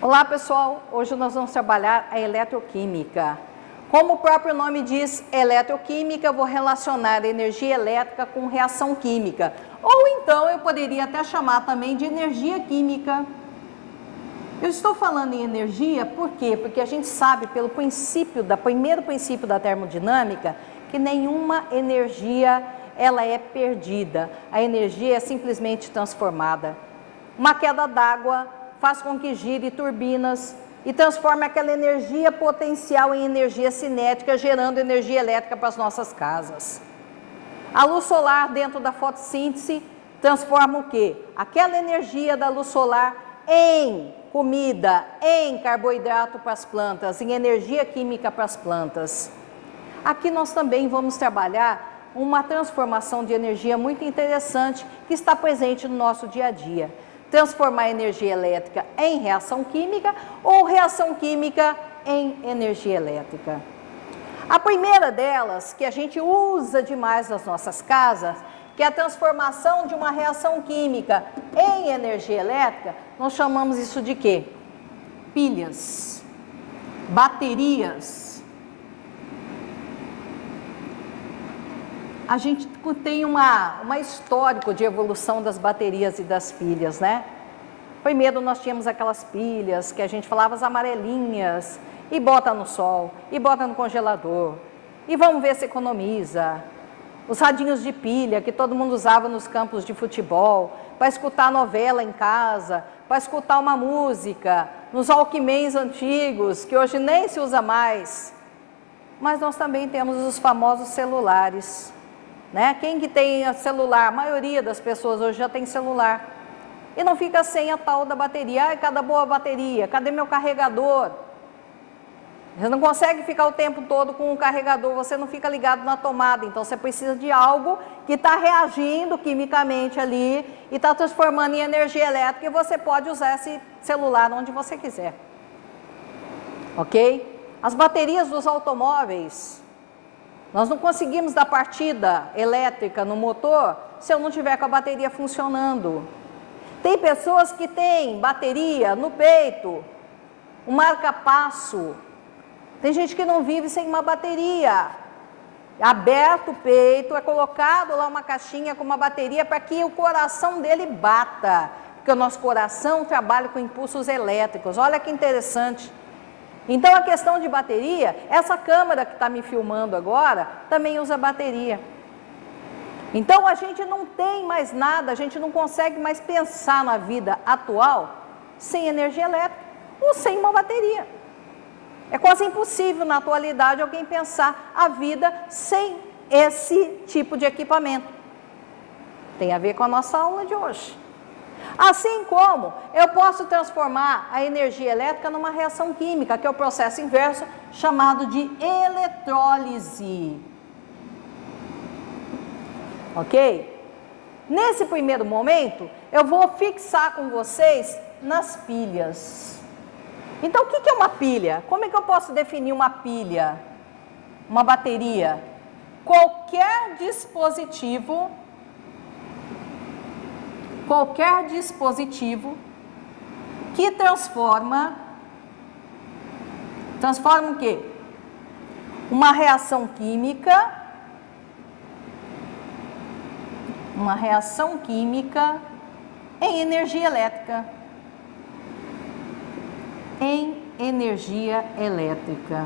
Olá pessoal, hoje nós vamos trabalhar a eletroquímica. Como o próprio nome diz, eletroquímica, eu vou relacionar energia elétrica com reação química. Ou então eu poderia até chamar também de energia química. Eu estou falando em energia, por quê? Porque a gente sabe pelo primeiro princípio da termodinâmica, que nenhuma energia ela é perdida. A energia é simplesmente transformada. Uma queda d'água faz com que gire turbinas e transforme aquela energia potencial em energia cinética, gerando energia elétrica para as nossas casas. A luz solar dentro da fotossíntese transforma o quê? Aquela energia da luz solar em comida, em carboidrato para as plantas, em energia química para as plantas. Aqui nós também vamos trabalhar uma transformação de energia muito interessante que está presente no nosso dia a dia. Transformar energia elétrica em reação química ou reação química em energia elétrica. A primeira delas, que a gente usa demais nas nossas casas, que é a transformação de uma reação química em energia elétrica, nós chamamos isso de quê? Pilhas, baterias. A gente tem uma histórico de evolução das baterias e das pilhas, né? Primeiro nós tínhamos aquelas pilhas que a gente falava as amarelinhas, e bota no sol, e bota no congelador, e vamos ver se economiza. Os radinhos de pilha que todo mundo usava nos campos de futebol, para escutar novela em casa, para escutar uma música, nos Walkmans antigos, que hoje nem se usa mais. Mas nós também temos os famosos celulares. Né? Quem que tem celular? A maioria das pessoas hoje já tem celular. E não fica sem a tal da bateria. Ai, cada boa bateria, cadê meu carregador? Você não consegue ficar o tempo todo com o carregador, você não fica ligado na tomada. Então você precisa de algo que está reagindo quimicamente ali e está transformando em energia elétrica e você pode usar esse celular onde você quiser. Ok? As baterias dos automóveis. Nós não conseguimos dar partida elétrica no motor se eu não tiver com a bateria funcionando. Tem pessoas que têm bateria no peito, um marca-passo. Tem gente que não vive sem uma bateria. Aberto o peito, é colocado lá uma caixinha com uma bateria para que o coração dele bata. Porque o nosso coração trabalha com impulsos elétricos. Olha que interessante. Então, a questão de bateria, essa câmera que está me filmando agora, também usa bateria. Então, a gente não tem mais nada, a gente não consegue mais pensar na vida atual sem energia elétrica ou sem uma bateria. É quase impossível, na atualidade, alguém pensar a vida sem esse tipo de equipamento. Tem a ver com a nossa aula de hoje. Assim como eu posso transformar a energia elétrica numa reação química, que é o processo inverso, chamado de eletrólise. Ok? Nesse primeiro momento, eu vou fixar com vocês nas pilhas. Então, o que é uma pilha? Como é que eu posso definir uma pilha? Uma bateria? Qualquer dispositivo que transforma o quê? Uma reação química em energia elétrica.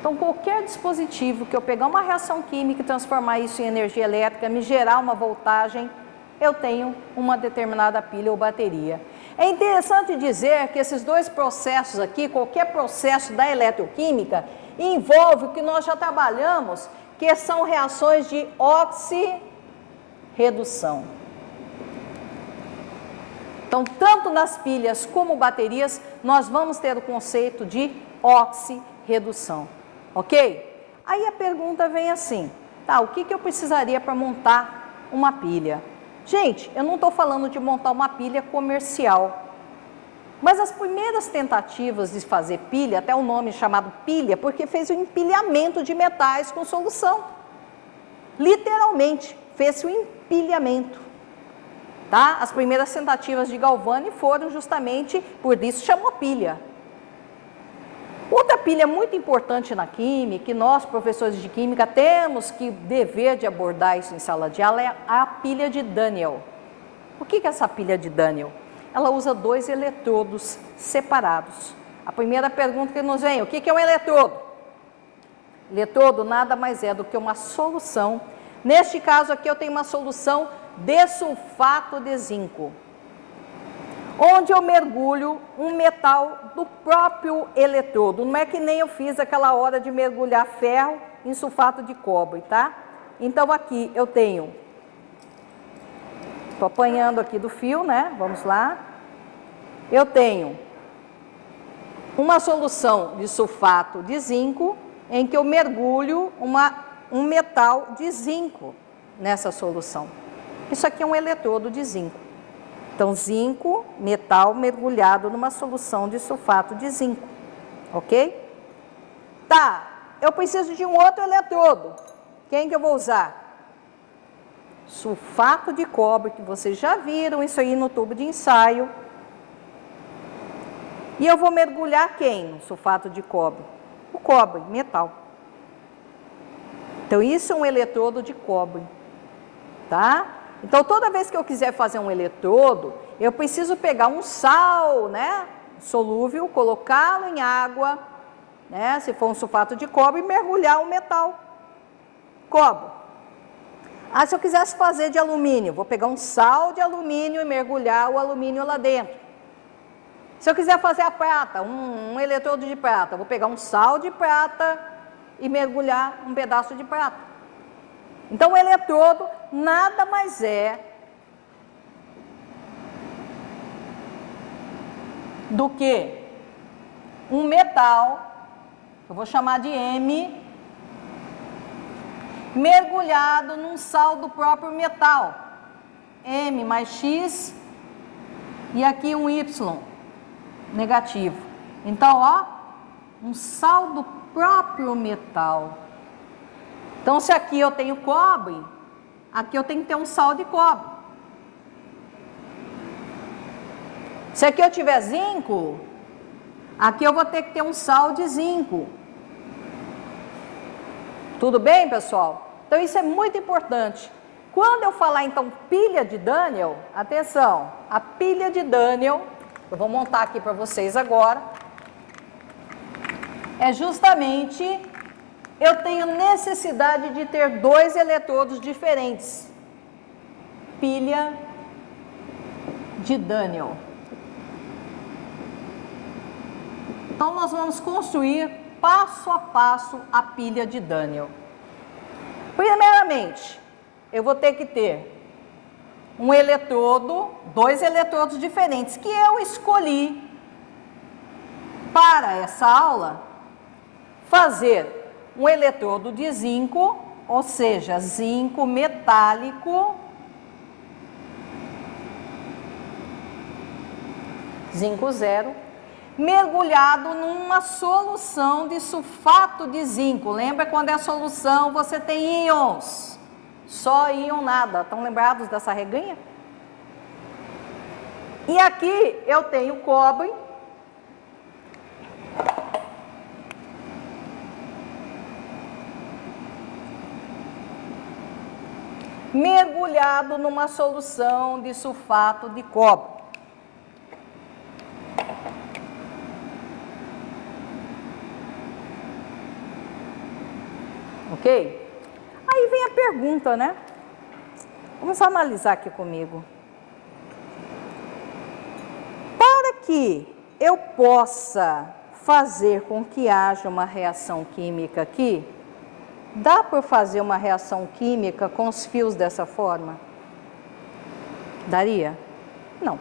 Então, qualquer dispositivo que eu pegar uma reação química e transformar isso em energia elétrica, me gerar uma voltagem, eu tenho uma determinada pilha ou bateria. É interessante dizer que esses dois processos aqui, qualquer processo da eletroquímica, envolve o que nós já trabalhamos, que são reações de oxirredução. Então, tanto nas pilhas como baterias, nós vamos ter o conceito de oxirredução. Ok? Aí a pergunta vem assim, tá, o que eu precisaria para montar uma pilha? Gente, eu não estou falando de montar uma pilha comercial. Mas as primeiras tentativas de fazer pilha, até o nome chamado pilha, porque fez o empilhamento de metais com solução. Literalmente, fez o empilhamento. Tá? As primeiras tentativas de Galvani foram justamente, por isso chamou pilha. Outra pilha muito importante na química, que nós, professores de química, temos que dever de abordar isso em sala de aula, é a pilha de Daniel. O que é essa pilha de Daniel? Ela usa 2 eletrodos separados. A primeira pergunta que nos vem, o que é um eletrodo? Eletrodo nada mais é do que uma solução. Neste caso aqui eu tenho uma solução de sulfato de zinco, onde eu mergulho um metal do próprio eletrodo. Não é que nem eu fiz aquela hora de mergulhar ferro em sulfato de cobre, tá? Então aqui eu tenho, estou apanhando aqui do fio, né? Vamos lá. Eu tenho uma solução de sulfato de zinco, em que eu mergulho um metal de zinco nessa solução. Isso aqui é um eletrodo de zinco. Então, zinco, metal mergulhado numa solução de sulfato de zinco, ok? Tá, eu preciso de um outro eletrodo. Quem que eu vou usar? Sulfato de cobre, que vocês já viram isso aí no tubo de ensaio. E eu vou mergulhar quem no sulfato de cobre? O cobre, metal. Então, isso é um eletrodo de cobre, tá? Então, toda vez que eu quiser fazer um eletrodo, eu preciso pegar um sal, né, solúvel, colocá-lo em água, né, se for um sulfato de cobre, e mergulhar o metal, cobre. Ah, se eu quisesse fazer de alumínio, vou pegar um sal de alumínio e mergulhar o alumínio lá dentro. Se eu quiser fazer a prata, um eletrodo de prata, vou pegar um sal de prata e mergulhar um pedaço de prata. Então, o eletrodo nada mais é do que um metal, eu vou chamar de M, mergulhado num sal do próprio metal. M mais X e aqui um Y negativo. Então, ó, um sal do próprio metal. Então, se aqui eu tenho cobre, aqui eu tenho que ter um sal de cobre. Se aqui eu tiver zinco, aqui eu vou ter que ter um sal de zinco. Tudo bem, pessoal? Então, isso é muito importante. Quando eu falar, então, pilha de Daniel, atenção, a pilha de Daniel, eu vou montar aqui para vocês agora, é justamente, eu tenho necessidade de ter 2 eletrodos diferentes. Pilha de Daniel. Então, nós vamos construir passo a passo a pilha de Daniel. Primeiramente, eu vou ter que ter um eletrodo, 2 eletrodos diferentes, que eu escolhi para essa aula fazer um eletrodo de zinco, ou seja, zinco metálico, zinco zero, mergulhado numa solução de sulfato de zinco. Lembra quando é a solução, você tem íons, só íon nada. Estão lembrados dessa reganha? E aqui eu tenho cobre, mergulhado numa solução de sulfato de cobre. Ok? Aí vem a pergunta, né? Vamos analisar aqui comigo. Para que eu possa fazer com que haja uma reação química aqui, dá para fazer uma reação química com os fios dessa forma? Daria? Não.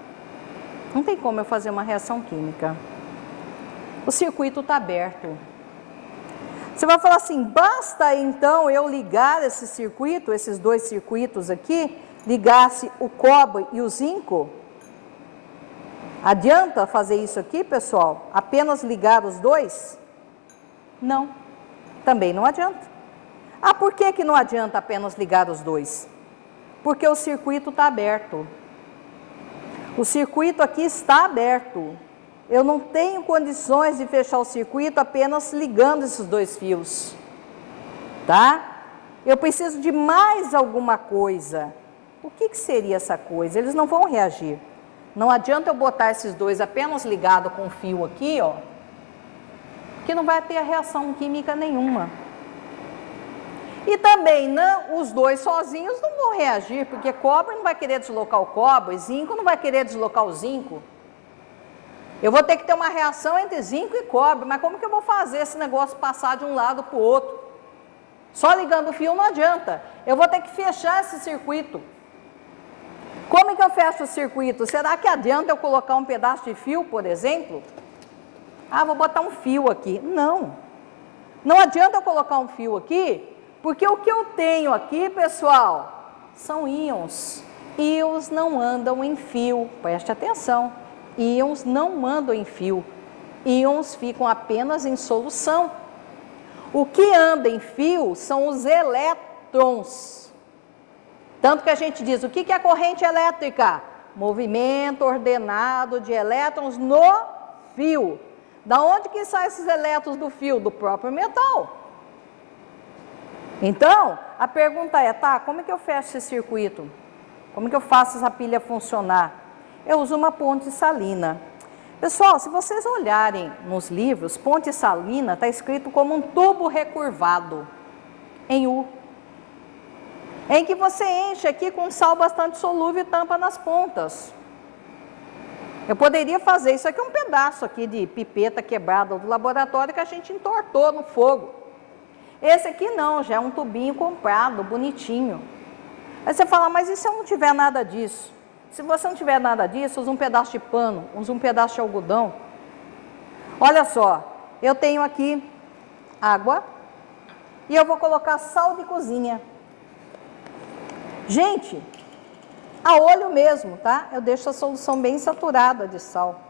Não tem como eu fazer uma reação química. O circuito está aberto. Você vai falar assim, basta então eu ligar esse circuito, esses 2 circuitos aqui, ligasse o cobre e o zinco? Adianta fazer isso aqui, pessoal? Apenas ligar os dois? Não, também não adianta. Ah, por que que não adianta apenas ligar os dois? Porque o circuito está aberto. O circuito aqui está aberto. Eu não tenho condições de fechar o circuito apenas ligando esses dois fios. Tá? Eu preciso de mais alguma coisa. O que que seria essa coisa? Eles não vão reagir. Não adianta eu botar esses dois apenas ligados com o fio aqui, ó, que não vai ter reação química nenhuma. E também os dois sozinhos não vão reagir, porque cobre não vai querer deslocar o cobre, zinco não vai querer deslocar o zinco. Eu vou ter que ter uma reação entre zinco e cobre, mas como que eu vou fazer esse negócio passar de um lado para o outro? Só ligando o fio não adianta. Eu vou ter que fechar esse circuito. Como é que eu fecho o circuito? Será que adianta eu colocar um pedaço de fio, por exemplo? Ah, vou botar um fio aqui. Não. Não adianta eu colocar um fio aqui, porque o que eu tenho aqui, pessoal, são íons. Íons não andam em fio. Preste atenção. Íons não andam em fio. Íons ficam apenas em solução. O que anda em fio são os elétrons. Tanto que a gente diz, o que é corrente elétrica? Movimento ordenado de elétrons no fio. Da onde que saem esses elétrons do fio? Do próprio metal. Então, a pergunta é, tá, como é que eu fecho esse circuito? Como é que eu faço essa pilha funcionar? Eu uso uma ponte salina. Pessoal, se vocês olharem nos livros, ponte salina está escrito como um tubo recurvado, em U. Em que você enche aqui com sal bastante solúvel e tampa nas pontas. Eu poderia fazer isso aqui, um pedaço aqui de pipeta quebrada do laboratório que a gente entortou no fogo. Esse aqui não, já é um tubinho comprado, bonitinho. Aí você fala, mas e se eu não tiver nada disso? Se você não tiver nada disso, usa um pedaço de pano, usa um pedaço de algodão. Olha só, eu tenho aqui água e eu vou colocar sal de cozinha. Gente, a olho mesmo, tá? Eu deixo a solução bem saturada de sal.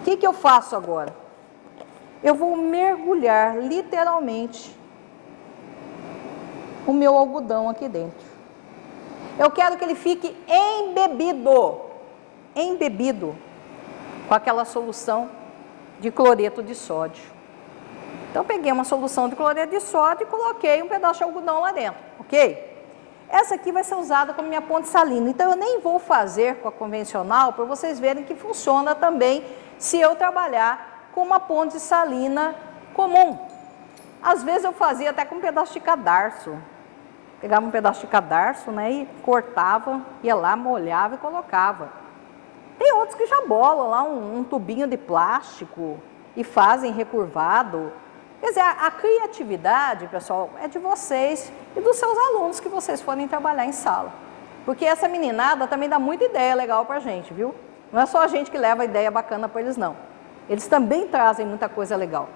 O que que eu faço agora? Eu vou mergulhar literalmente o meu algodão aqui dentro. Eu quero que ele fique embebido com aquela solução de cloreto de sódio. Então, eu peguei uma solução de cloreto de sódio e coloquei um pedaço de algodão lá dentro, ok? Essa aqui vai ser usada como minha ponte salina, então eu nem vou fazer com a convencional para vocês verem que funciona também se eu trabalhar com uma ponte salina comum. Às vezes eu fazia até com um pedaço de cadarço. Pegava um pedaço de cadarço, né, e cortava, ia lá, molhava e colocava. Tem outros que já bolam lá um tubinho de plástico e fazem recurvado. Quer dizer, a criatividade, pessoal, é de vocês e dos seus alunos que vocês forem trabalhar em sala. Porque essa meninada também dá muita ideia legal para a gente, viu? Não é só a gente que leva ideia bacana para eles, não. Eles também trazem muita coisa legal.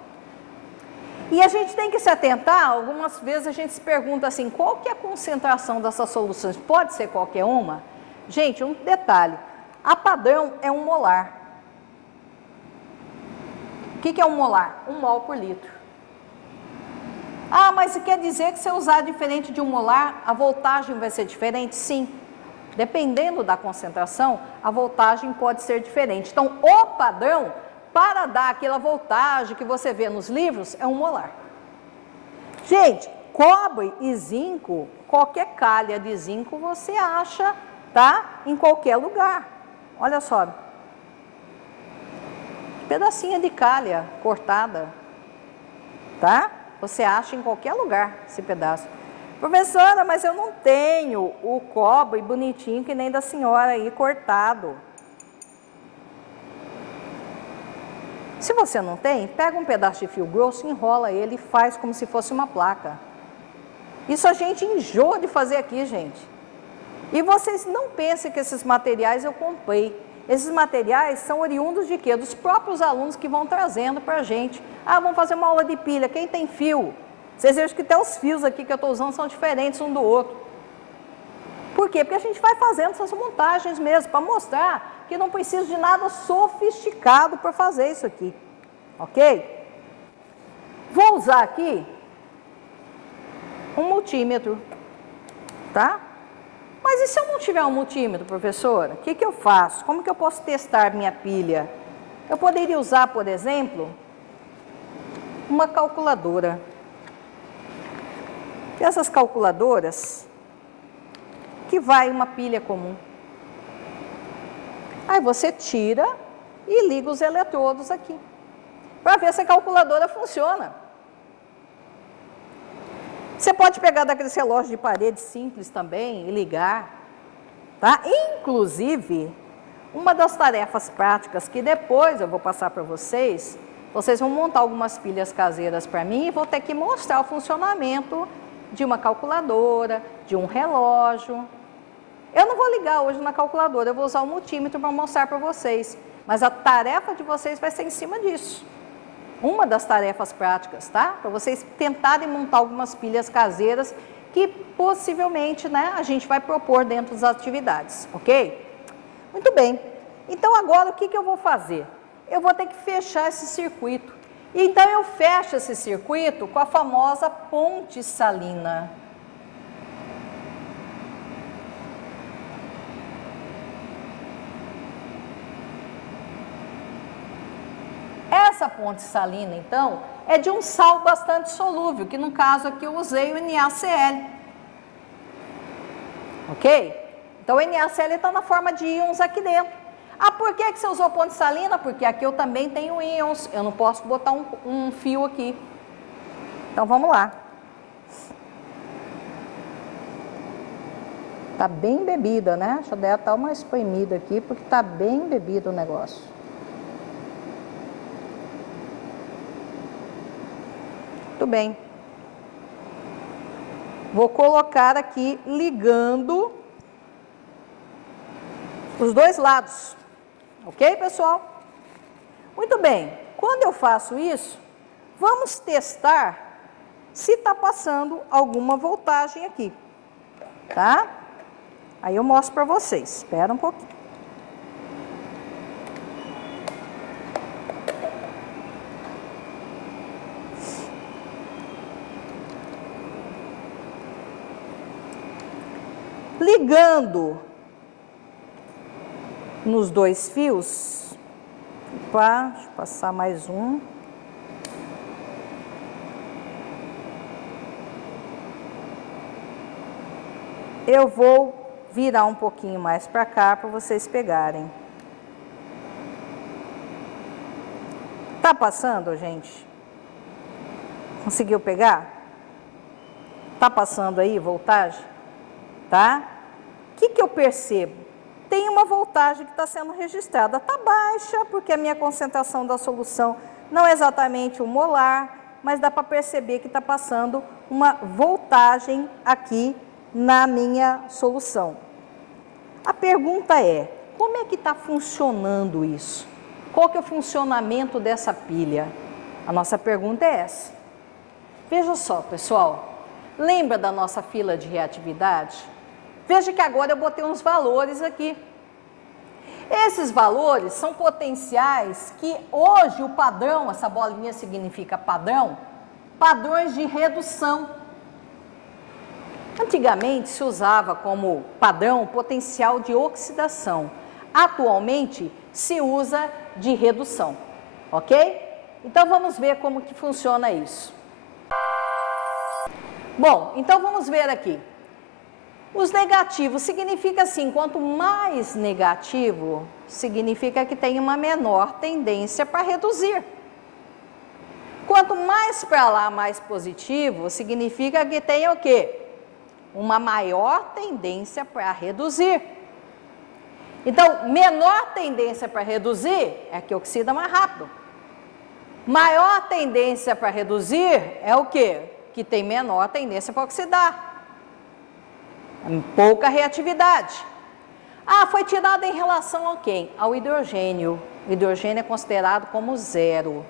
E a gente tem que se atentar, algumas vezes a gente se pergunta assim, qual que é a concentração dessas soluções? Pode ser qualquer uma? Gente, um detalhe, a padrão é 1 molar. O que é 1 molar? 1 mol por litro. Ah, mas isso quer dizer que se eu usar diferente de 1 molar, a voltagem vai ser diferente? Sim. Dependendo da concentração, a voltagem pode ser diferente. Então, o padrão, para dar aquela voltagem que você vê nos livros, é 1 molar. Gente, cobre e zinco, qualquer calha de zinco você acha, tá? Em qualquer lugar. Olha só. Pedacinha de calha cortada, tá? Você acha em qualquer lugar esse pedaço. Professora, mas eu não tenho o cobre bonitinho que nem da senhora aí cortado. Se você não tem, pega um pedaço de fio grosso, enrola ele e faz como se fosse uma placa. Isso a gente enjoa de fazer aqui, gente. E vocês não pensem que esses materiais eu comprei. Esses materiais são oriundos de quê? Dos próprios alunos que vão trazendo para a gente. Ah, vamos fazer uma aula de pilha, quem tem fio? Vocês vejam que até os fios aqui que eu estou usando são diferentes um do outro. Por quê? Porque a gente vai fazendo essas montagens mesmo, para mostrar que não precisa de nada sofisticado para fazer isso aqui. Ok? Vou usar aqui um multímetro, tá? Mas e se eu não tiver um multímetro, professora? O que eu faço? Como que eu posso testar minha pilha? Eu poderia usar, por exemplo, uma calculadora. E essas calculadoras que vai uma pilha comum. Aí você tira e liga os eletrodos aqui, para ver se a calculadora funciona. Você pode pegar daqueles relógios de parede simples também e ligar, tá? Inclusive, uma das tarefas práticas que depois eu vou passar para vocês, vocês vão montar algumas pilhas caseiras para mim e vou ter que mostrar o funcionamento de uma calculadora, de um relógio. Eu não vou ligar hoje na calculadora, eu vou usar o multímetro para mostrar para vocês, mas a tarefa de vocês vai ser em cima disso. Uma das tarefas práticas, tá? Para vocês tentarem montar algumas pilhas caseiras que possivelmente, né, a gente vai propor dentro das atividades, ok? Muito bem. Então agora o que eu vou fazer? Eu vou ter que fechar esse circuito. Então eu fecho esse circuito com a famosa ponte salina. Essa ponte salina, então, é de um sal bastante solúvel, que no caso aqui eu usei o NaCl. Ok? Então o NaCl está na forma de íons aqui dentro. Ah, por que você usou ponte salina? Porque aqui eu também tenho íons, eu não posso botar um fio aqui. Então vamos lá. Está bem bebida, né? Deixa eu dar uma espremida aqui, porque está bem bebido o negócio. Muito bem. Vou colocar aqui ligando os dois lados. Ok, pessoal? Muito bem. Quando eu faço isso, vamos testar se está passando alguma voltagem aqui. Tá? Aí eu mostro para vocês. Espera um pouquinho. Ligando nos dois fios, opa, deixa eu passar mais um. Eu vou virar um pouquinho mais para cá para vocês pegarem. Tá passando, gente? Conseguiu pegar? Tá passando aí voltagem? Tá? O que eu percebo? Tem uma voltagem que está sendo registrada. Está baixa, porque a minha concentração da solução não é exatamente 1 molar, mas dá para perceber que está passando uma voltagem aqui na minha solução. A pergunta é, como é que está funcionando isso? Qual que é o funcionamento dessa pilha? A nossa pergunta é essa. Veja só, pessoal, lembra da nossa fila de reatividade? Veja que agora eu botei uns valores aqui. Esses valores são potenciais que hoje o padrão, essa bolinha significa padrão, padrões de redução. Antigamente se usava como padrão potencial de oxidação. Atualmente se usa de redução, ok? Então vamos ver como que funciona isso. Bom, então vamos ver aqui. Os negativos significa assim, quanto mais negativo, significa que tem uma menor tendência para reduzir. Quanto mais para lá, mais positivo, significa que tem o quê? Uma maior tendência para reduzir. Então, menor tendência para reduzir é que oxida mais rápido. Maior tendência para reduzir é o quê? Que tem menor tendência para oxidar. Pouca reatividade. Ah, foi tirada em relação ao quê? Ao hidrogênio. O hidrogênio é considerado como zero,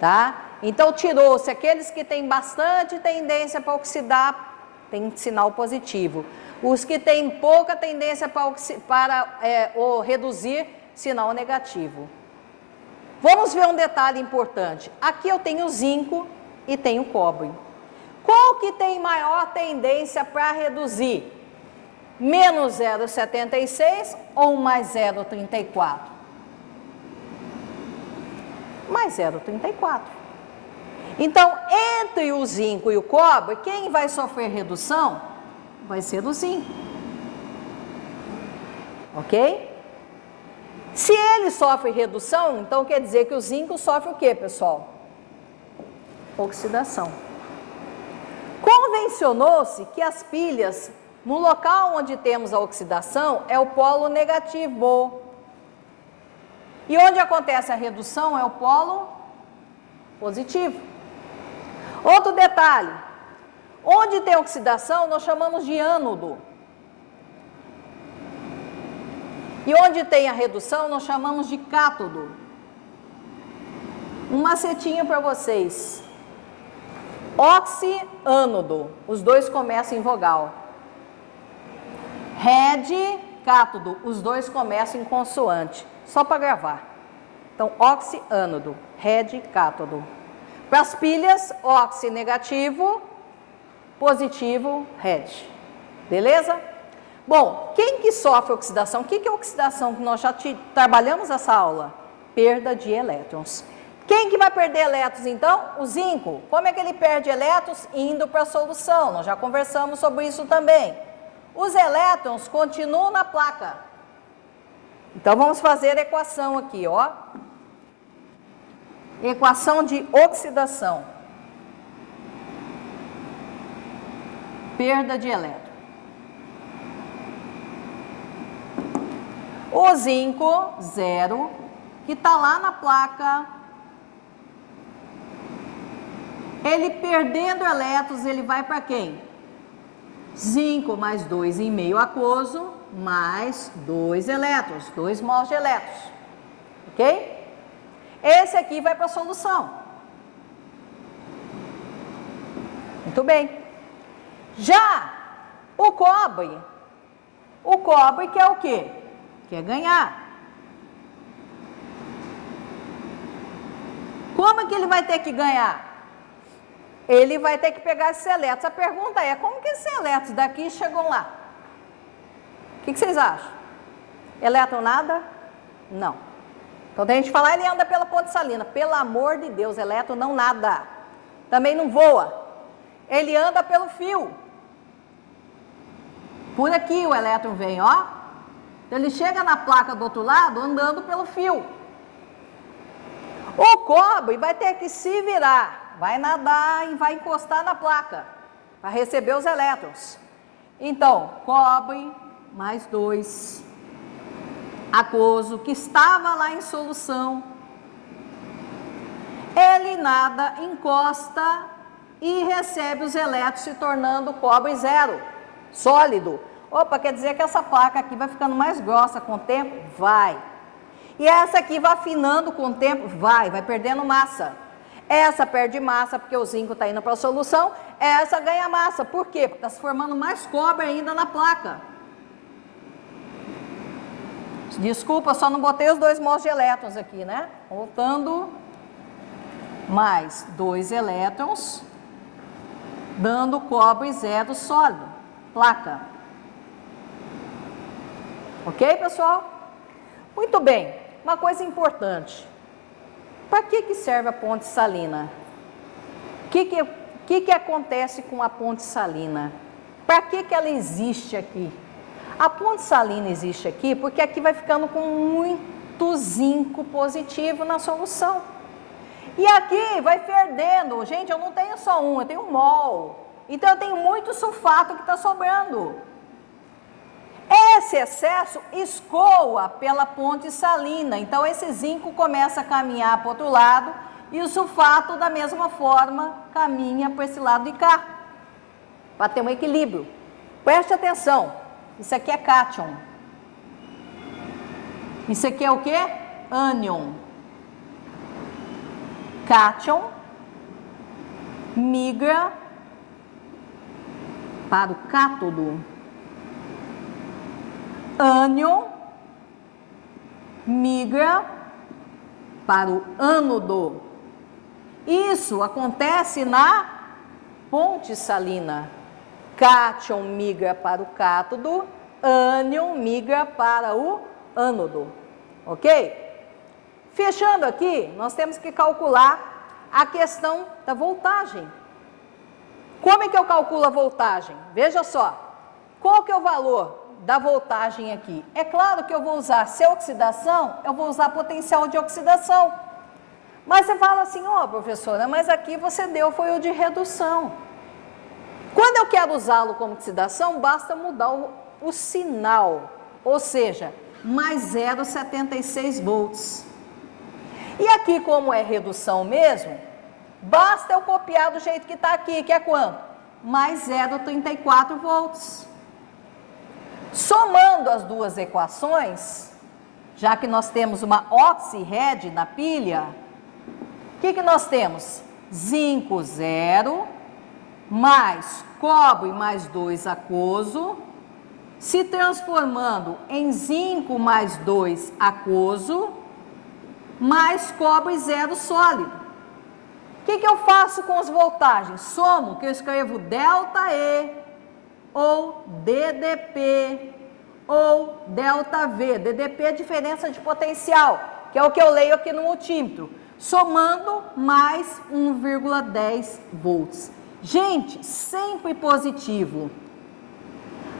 tá? Então, tirou-se aqueles que têm bastante tendência para oxidar, tem sinal positivo. Os que têm pouca tendência para reduzir, sinal negativo. Vamos ver um detalhe importante. Aqui eu tenho zinco e tenho cobre. Qual que tem maior tendência para reduzir? Menos 0,76 ou mais 0,34? Mais 0,34. Então, entre o zinco e o cobre, quem vai sofrer redução? Vai ser o zinco. Ok? Se ele sofre redução, então quer dizer que o zinco sofre o quê, pessoal? Oxidação. Convencionou-se que as pilhas, no local onde temos a oxidação, é o polo negativo. E onde acontece a redução é o polo positivo. Outro detalhe, onde tem oxidação, nós chamamos de ânodo. E onde tem a redução, nós chamamos de cátodo. Um macetinho para vocês. Oxiânodo, os dois começam em vogal. Red, cátodo, os dois começam em consoante. Só para gravar. Então, oxiânodo, red, cátodo. Para as pilhas, oxi negativo, positivo, red. Beleza? Bom, quem que sofre oxidação? O que é oxidação? Que nós já trabalhamos essa aula. Perda de elétrons. Quem que vai perder elétrons, então? O zinco. Como é que ele perde elétrons? Indo para a solução. Nós já conversamos sobre isso também. Os elétrons continuam na placa. Então, vamos fazer a equação aqui, ó. Equação de oxidação. Perda de elétrons. O zinco, 0, que está lá na placa, ele perdendo elétrons, ele vai para quem? Zinco mais 2,5 aquoso, mais 2 elétrons, 2 mols de elétrons. Ok? Esse aqui vai para a solução. Muito bem. Já o cobre quer o quê? Quer ganhar. Como é que ele vai ter que ganhar? Ele vai ter que pegar esses elétrons. A pergunta é, como que esses elétrons daqui chegam lá? O que vocês acham? Elétron nada? Não. Então, tem gente que fala, ele anda pela ponte salina. Pelo amor de Deus, elétron não nada. Também não voa. Ele anda pelo fio. Por aqui o elétron vem, ó. Então, ele chega na placa do outro lado andando pelo fio. O cobre vai ter que se virar, vai nadar e vai encostar na placa para receber os elétrons. Então, cobre mais 2, aquoso, que estava lá em solução, ele nada, encosta e recebe os elétrons, se tornando cobre 0, sólido. Opa, quer dizer que essa placa aqui vai ficando mais grossa com o tempo? Vai. E essa aqui vai afinando com o tempo? Vai perdendo massa. Essa perde massa porque o zinco está indo para a solução, essa ganha massa. Por quê? Porque está se formando mais cobre ainda na placa. Desculpa, só não botei os 2 mols de elétrons aqui, né? Voltando, mais 2 elétrons, dando cobre 0 sólido, placa. Ok, pessoal? Muito bem, uma coisa importante. Para que serve a ponte salina? O que acontece com a ponte salina? Para que ela existe aqui? A ponte salina existe aqui porque aqui vai ficando com muito zinco positivo na solução. E aqui vai perdendo. Gente, eu não tenho só um, eu tenho um mol. Então, eu tenho muito sulfato que está sobrando. Esse excesso escoa pela ponte salina, então esse zinco começa a caminhar para o outro lado e o sulfato da mesma forma caminha para esse lado de cá, para ter um equilíbrio. Preste atenção, isso aqui é cátion. Isso aqui é o quê? Ânion. Cátion migra para o cátodo. Ânion migra para o ânodo. Isso acontece na ponte salina. Cátion migra para o cátodo, ânion migra para o ânodo. Ok? Fechando aqui, nós temos que calcular a questão da voltagem. Como é que eu calculo a voltagem? Veja só, qual que é o valor da voltagem aqui? É claro que eu vou usar, se é oxidação, eu vou usar potencial de oxidação. Mas você fala assim, ó, professora, mas aqui você deu foi o de redução. Quando eu quero usá-lo como oxidação, basta mudar o sinal, ou seja, mais 0,76 volts. E aqui, como é redução mesmo, basta eu copiar do jeito que está aqui, que é quanto? Mais 0,34 volts. Somando as duas equações, já que nós temos uma oxi-red na pilha, o que nós temos? Zinco 0, mais cobre mais 2 aquoso, se transformando em zinco mais 2 aquoso, mais cobre 0 sólido. O que eu faço com as voltagens? Somo, que eu escrevo ΔE, ou DDP, ou ΔV. DDP é diferença de potencial, que é o que eu leio aqui no multímetro. Somando mais 1,10 volts. Gente, sempre positivo.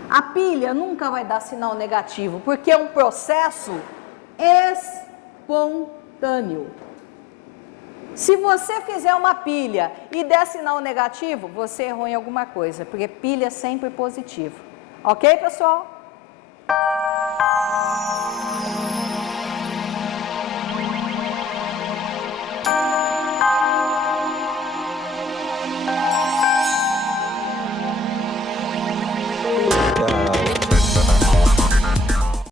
A pilha nunca vai dar sinal negativo, porque é um processo espontâneo. Se você fizer uma pilha e der sinal negativo, você errou em alguma coisa, porque pilha é sempre positivo. Ok, pessoal?